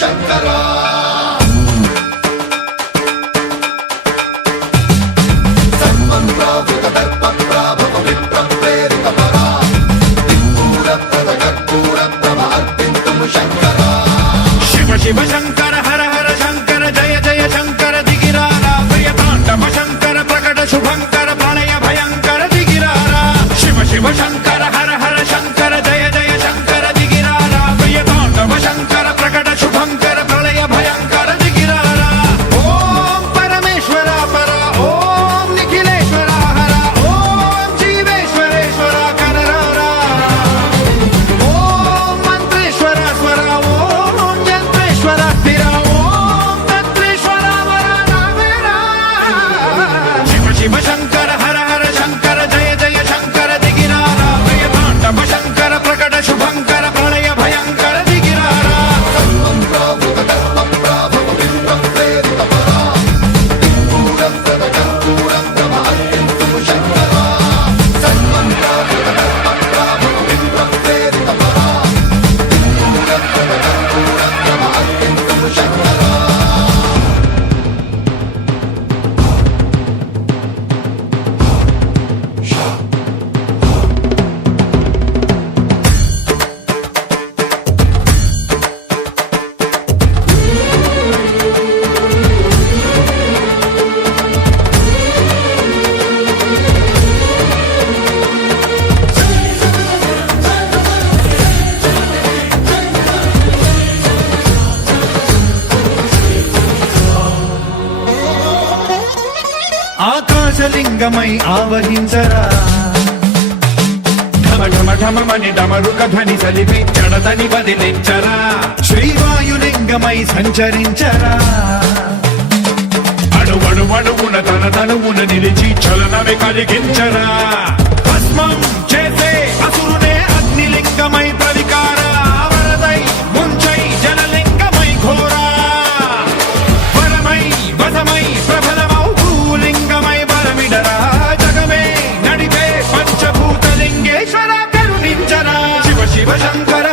శంకరా శివ శంకర హర హర శంకర జయ జయ శంకర దిగిరారా ప్రియతాండవ శంకర ప్రకట శుభంకర ప్రళయ భయంకర దిగిరారా శివ శివ శంకర హర హర శంకర జయ జయ శంకర దిగిరారా ప్రియతాండవ శంకర ప్రకట శుభంకర ప్రళయ భయంకర దిగిరారా ఓం పరమేశ్వర పర ఓం నిఖిలేశ్వర హర ఓం జీవేశ్వరేశ్వర కరరారా ఓం మంత్రేశ్వర స్వర ఓం యంత్రేశ్వర స్థిర ఓం తంత్రేశ్వర వర నామేరా శివ శివ శంకర హర హర శంకర జయ జయ శంకర దిగిరారా ప్రియతాండవ శంకర ప్రకట శుభంకర ప్రళయ భయంకర దిగిరారా ఆకాశలింగమై ఆవహించరా ఢమ ఢమ ఢమమని డమరుక ధ్వని సలిపి జడదని వదిలించరా శ్రీవాయులింగమై సంచరించరా అణువణువున తన తనువున నిలిచి చలనమే కలిగించరా భస్మం చేసే అసురునే అగ్నిలింగమై ప్రవికార వరదై ముంచై జలలింగమై ఘోరా వరమై వసమై ప్రబలమౌ భూలింగమై వరమిడరా జగమే నడిపే పంచభూతలింగేశ్వర కరుణించరా శివ శివ శంకర